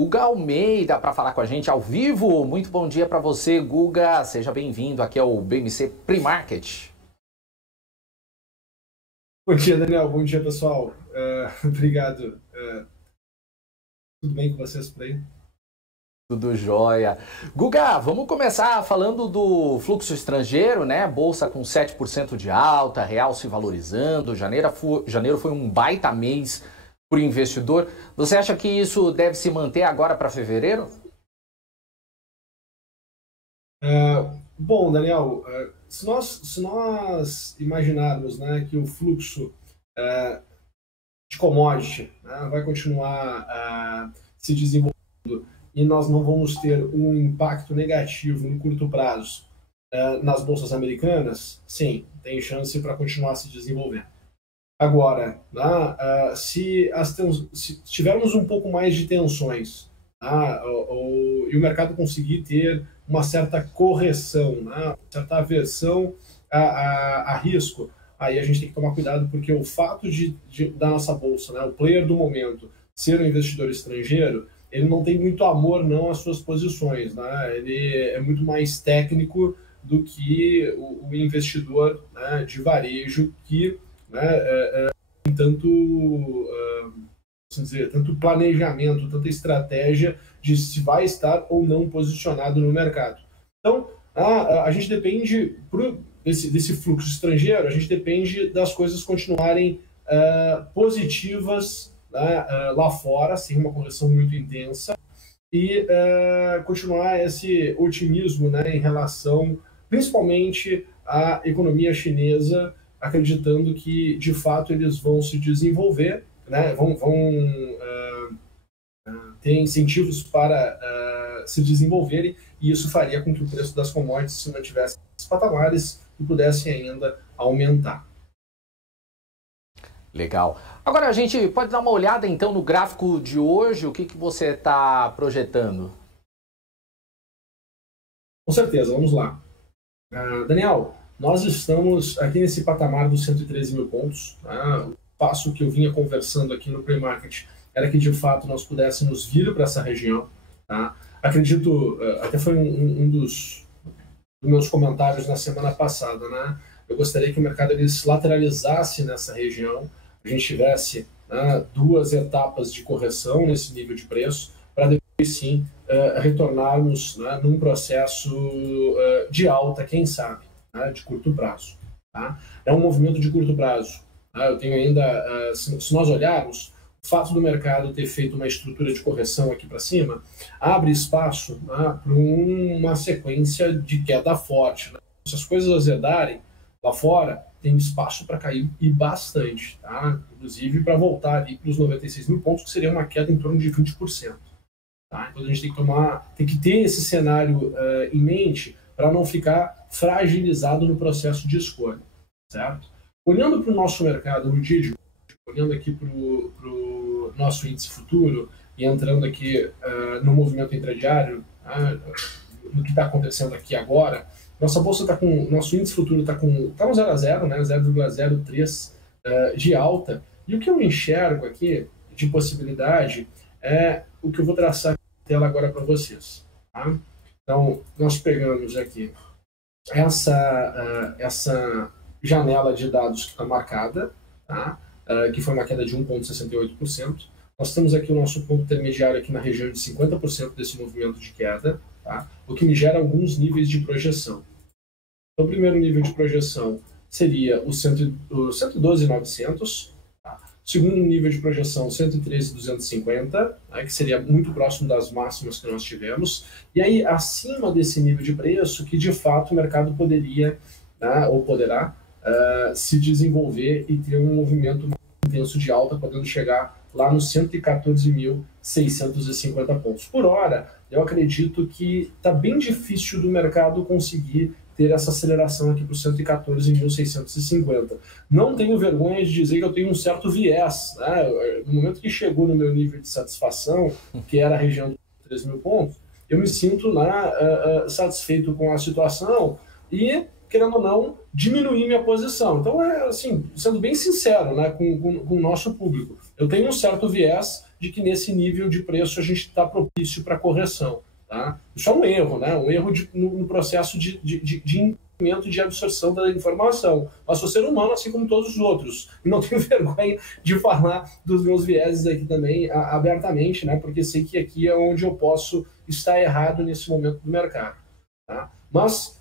Guga Almeida para falar com a gente ao vivo. Muito bom dia para você, Guga. Seja bem-vindo aqui ao BMC Pre-Market. Bom dia, Daniel. Bom dia, pessoal. Obrigado. Tudo bem com vocês por aí? Tudo jóia. Guga, vamos começar falando do fluxo estrangeiro, né? Bolsa com 7% de alta, real se valorizando. Janeiro foi um baita mês para o investidor. Você acha que isso deve se manter agora para fevereiro? Bom, Daniel, se nós imaginarmos, né, que o fluxo de commodity, né, vai continuar se desenvolvendo e nós não vamos ter um impacto negativo no curto prazo nas bolsas americanas, sim, tem chance para continuar se desenvolvendo. Agora, né, se tivermos um pouco mais de tensões, e o mercado conseguir ter uma certa correção, né, uma certa aversão a risco, aí a gente tem que tomar cuidado, porque o fato da nossa bolsa, né, o player do momento, ser um investidor estrangeiro, ele não tem muito amor não às suas posições, né? Ele é muito mais técnico do que o investidor, né, de varejo que, né, tem tanto planejamento, tanta estratégia de se vai estar ou não posicionado no mercado. Então, a gente depende desse fluxo estrangeiro, a gente depende das coisas continuarem positivas, né, lá fora, sem uma correção muito intensa, e continuar esse otimismo, né, em relação principalmente à economia chinesa, acreditando que de fato eles vão se desenvolver, né, vão ter incentivos para se desenvolverem, e isso faria com que o preço das commodities se mantivesse nesses patamares e pudessem ainda aumentar. Legal. Agora a gente pode dar uma olhada então no gráfico de hoje, o que você está projetando? Com certeza, vamos lá. Daniel, nós estamos aqui nesse patamar dos 113 mil pontos. O passo que eu vinha conversando aqui no pre-market era que de fato nós pudéssemos vir para essa região. Tá? Acredito, até foi um dos meus comentários na semana passada, né? Eu gostaria que o mercado ele se lateralizasse nessa região, a gente tivesse, né, duas etapas de correção nesse nível de preço, para depois sim retornarmos, né, num processo de alta, quem sabe, né, de curto prazo. Tá? É um movimento de curto prazo. Tá? Eu tenho ainda, se nós olharmos, o fato do mercado ter feito uma estrutura de correção aqui para cima abre espaço, né, para uma sequência de queda forte. Né? Se as coisas azedarem lá fora, tem espaço para cair e bastante, tá? Inclusive para voltar ali para os 96 mil pontos, que seria uma queda em torno de 20%. Tá? Então a gente tem que ter esse cenário em mente para não ficar fragilizado no processo de escolha, certo? Olhando para o nosso mercado no dia de hoje, olhando aqui para o nosso índice futuro e entrando aqui no movimento intradiário, no que está acontecendo aqui agora, nossa bolsa está com, nosso índice futuro está no 0 a 0, né, 0,03 de alta, e o que eu enxergo aqui de possibilidade é o que eu vou traçar na tela agora para vocês. Tá? Então, nós pegamos aqui essa janela de dados que está marcada, tá? Que foi uma queda de 1,68%. Nós temos aqui o nosso ponto intermediário aqui na região de 50% desse movimento de queda, tá? O que me gera alguns níveis de projeção. Então, o primeiro nível de projeção seria o 112.900, tá? O segundo nível de projeção, 113.250, tá? Que seria muito próximo das máximas que nós tivemos. E aí, acima desse nível de preço, que de fato o mercado poderia, né, ou poderá, se desenvolver e ter um movimento mais intenso de alta, podendo chegar lá nos 114.650 pontos. Por hora, eu acredito que está bem difícil do mercado conseguir ter essa aceleração aqui para os 114.650. Não tenho vergonha de dizer que eu tenho um certo viés. Né? No momento que chegou no meu nível de satisfação, que era a região de 3 mil pontos, eu me sinto satisfeito com a situação e, querendo ou não, diminuir minha posição. Então, assim, sendo bem sincero, né, com o nosso público, eu tenho um certo viés de que nesse nível de preço a gente está propício para correção. Tá? Isso é um erro, né? Um erro no processo de entendimento de absorção da informação. Eu sou ser humano, assim como todos os outros. E não tenho vergonha de falar dos meus vieses aqui também abertamente, né? Porque sei que aqui é onde eu posso estar errado nesse momento do mercado. Tá? Mas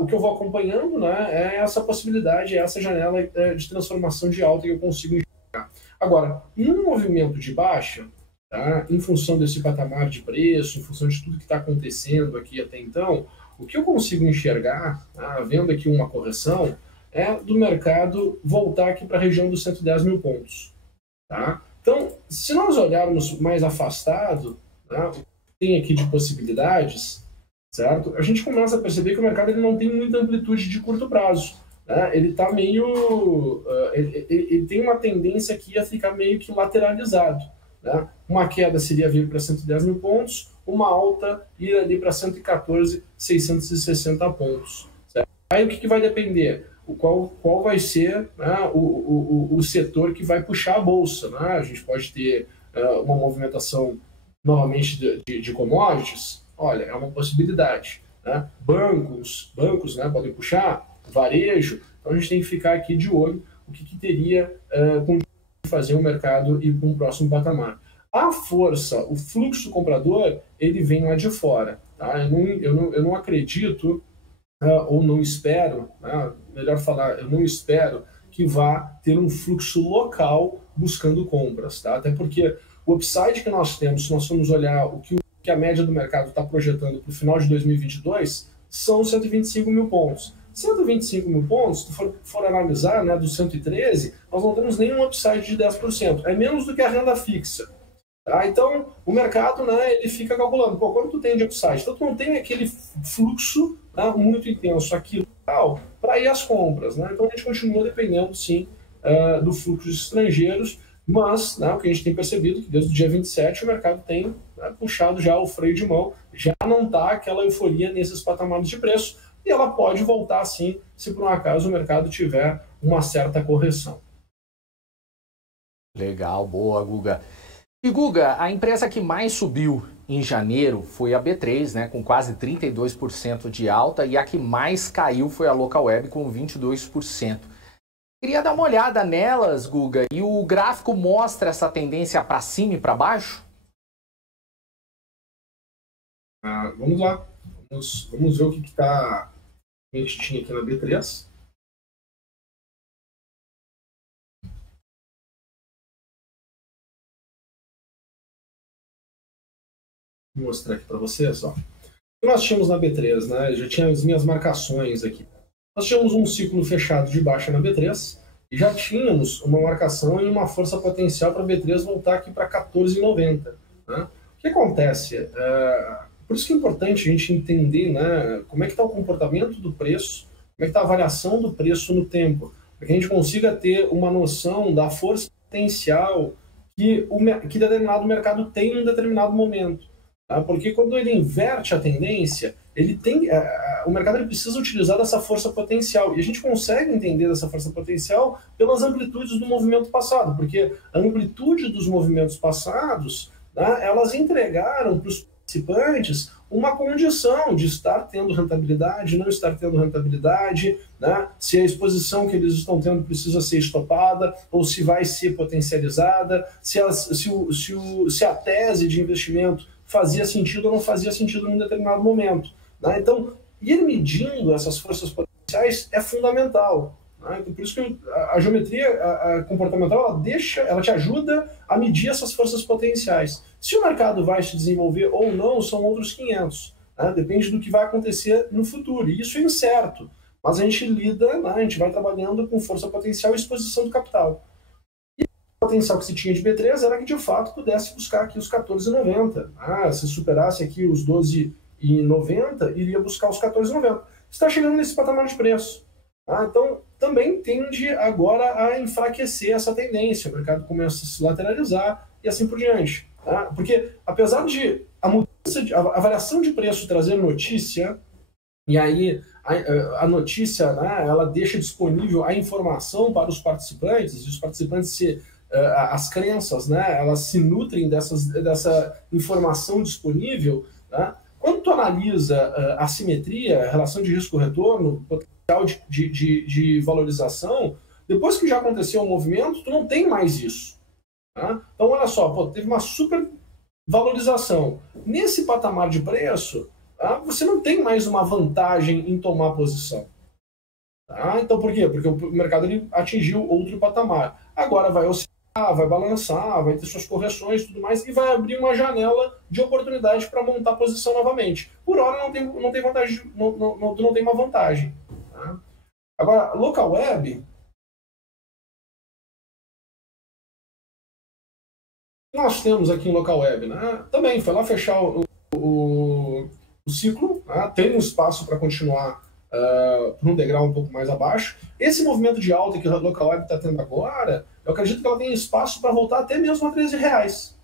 o que eu vou acompanhando, né, é essa possibilidade, essa janela de transformação de alta que eu consigo enxergar. Agora, num movimento de baixa, tá, em função desse patamar de preço, em função de tudo que está acontecendo aqui até então, o que eu consigo enxergar, tá, vendo aqui uma correção, é do mercado voltar aqui para a região dos 110 mil pontos. Tá? Então, se nós olharmos mais afastado, tá, o que tem aqui de possibilidades, certo? A gente começa a perceber que o mercado ele não tem muita amplitude de curto prazo. Né? Ele está meio... ele tem uma tendência aqui a ficar meio que lateralizado. Né? Uma queda seria vir para 110 mil pontos, uma alta ir ali para 114.660 pontos. Certo? Aí o que vai depender? Qual vai ser, né, o setor que vai puxar a bolsa. Né? A gente pode ter uma movimentação novamente de commodities. Olha, é uma possibilidade. Né? Bancos, né, podem puxar, varejo. Então a gente tem que ficar aqui de olho o que teria com fazer o mercado ir para um próximo patamar. A força, o fluxo comprador, ele vem lá de fora. Tá? Eu não acredito ou não espero, né, melhor falar, eu não espero que vá ter um fluxo local buscando compras. Tá? Até porque o upside que nós temos, se nós formos olhar o que a média do mercado está projetando para o final de 2022, são 125 mil pontos. 125 mil pontos, se tu for analisar, né, dos 113, nós não temos nenhum upside de 10%. É menos do que a renda fixa. Tá? Então, o mercado, né, ele fica calculando, pô, quanto tu tem de upside? Então, tu não tem aquele fluxo, né, muito intenso aqui local para ir às compras. Né? Então, a gente continua dependendo, sim, do fluxo de estrangeiros, mas, né, o que a gente tem percebido é que desde o dia 27 o mercado tem, né, puxado já o freio de mão, já não está aquela euforia nesses patamares de preço, e ela pode voltar sim, se por um acaso o mercado tiver uma certa correção. Legal, boa, Guga. E Guga, a empresa que mais subiu em janeiro foi a B3, né, com quase 32% de alta, e a que mais caiu foi a Localweb, com 22%. Queria dar uma olhada nelas, Guga, e o gráfico mostra essa tendência para cima e para baixo? Vamos lá, vamos ver o que está a gente tinha aqui na B3. Vou mostrar aqui para vocês. Ó. O que nós tínhamos na B3, né? Já tinha as minhas marcações aqui. Nós tínhamos um ciclo fechado de baixa na B3 e já tínhamos uma marcação e uma força potencial para a B3 voltar aqui para 14,90. Né? O que acontece? Por isso que é importante a gente entender, né, como é que está o comportamento do preço, como é que está a variação do preço no tempo, para que a gente consiga ter uma noção da força potencial que determinado mercado tem em um determinado momento. Tá? Porque quando ele inverte a tendência, o mercado ele precisa utilizar dessa força potencial. E a gente consegue entender essa força potencial pelas amplitudes do movimento passado, porque a amplitude dos movimentos passados, né, elas entregaram para os participantes uma condição de estar tendo rentabilidade, não estar tendo rentabilidade, né? Se a exposição que eles estão tendo precisa ser estopada ou se vai ser potencializada, se a tese de investimento fazia sentido ou não fazia sentido em um determinado momento. Né? Então, ir medindo essas forças potenciais é fundamental. Né? Então, por isso que a geometria comportamental ela te ajuda a medir essas forças potenciais. Se o mercado vai se desenvolver ou não, são outros 500. Né? Depende do que vai acontecer no futuro. E isso é incerto. Mas a gente lida, né? A gente vai trabalhando com força potencial e exposição do capital. E o potencial que se tinha de B3 era que, de fato, pudesse buscar aqui os 14,90. Se superasse aqui os 12,90, iria buscar os 14,90. Está chegando nesse patamar de preço. Então, também tende agora a enfraquecer essa tendência. O mercado começa a se lateralizar e assim por diante. Porque, apesar de a variação de preço trazer notícia, e aí a notícia, né, ela deixa disponível a informação para os participantes, e os participantes se as crenças, né, elas se nutrem dessa informação disponível, né? Quando tu analisa a simetria, a relação de risco-retorno, potencial de valorização, depois que já aconteceu o movimento, tu não tem mais isso. Tá? Então, olha só, pô, teve uma super valorização. Nesse patamar de preço, tá, você não tem mais uma vantagem em tomar posição. Tá? Então, por quê? Porque o mercado ele atingiu outro patamar. Agora vai oscilar, vai balançar, vai ter suas correções e tudo mais, e vai abrir uma janela de oportunidade para montar posição novamente. Por hora não tem vantagem, não tem uma vantagem. Tá? Agora, local web, nós temos aqui em local web, né? Também foi lá fechar o ciclo, né? Tem um espaço para continuar por um degrau um pouco mais abaixo. Esse movimento de alta que a local web está tendo agora, eu acredito que ela tem espaço para voltar até mesmo a R$13.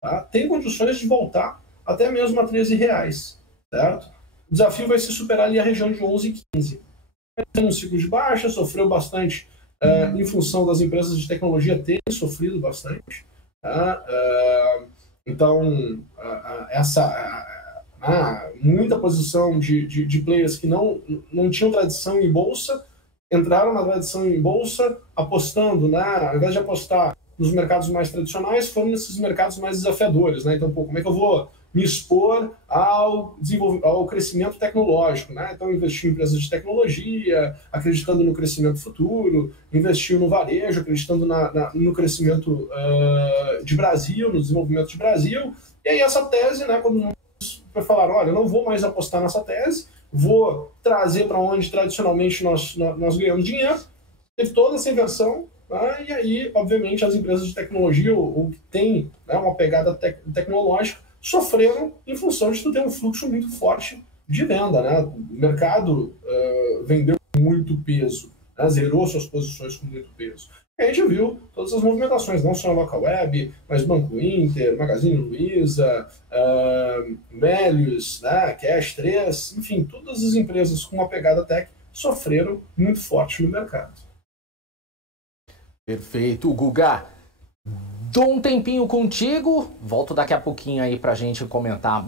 Tá? Tem condições de voltar até mesmo a R$13, certo? O desafio vai ser superar ali a região de 11,15. Tem um ciclo de baixa, sofreu bastante em função das empresas de tecnologia terem sofrido bastante. Tá? Então, muita posição de players que não tinham tradição em bolsa, entraram na tradição em bolsa apostando, né? Ao invés de apostar nos mercados mais tradicionais, foram nesses mercados mais desafiadores. Né? Então, pô, como é que eu vou me expor ao crescimento tecnológico? Né? Então, investiu em empresas de tecnologia, acreditando no crescimento futuro, investiu no varejo, acreditando no crescimento de Brasil, no desenvolvimento de Brasil. E aí essa tese, né, quando falaram, olha, eu não vou mais apostar nessa tese, vou trazer para onde tradicionalmente nós ganhamos dinheiro, teve toda essa inversão. E aí, obviamente, as empresas de tecnologia, ou que têm, né, uma pegada tecnológica, sofreram em função de ter um fluxo muito forte de venda. Né? O mercado vendeu muito peso, né? Zerou suas posições com muito peso. E a gente viu todas as movimentações, não só na Local Web, mas Banco Inter, Magazine Luiza, Melius, né? Cash 3, enfim, todas as empresas com uma pegada tech sofreram muito forte no mercado. Perfeito, Guga. Dou um tempinho contigo, volto daqui a pouquinho aí pra gente comentar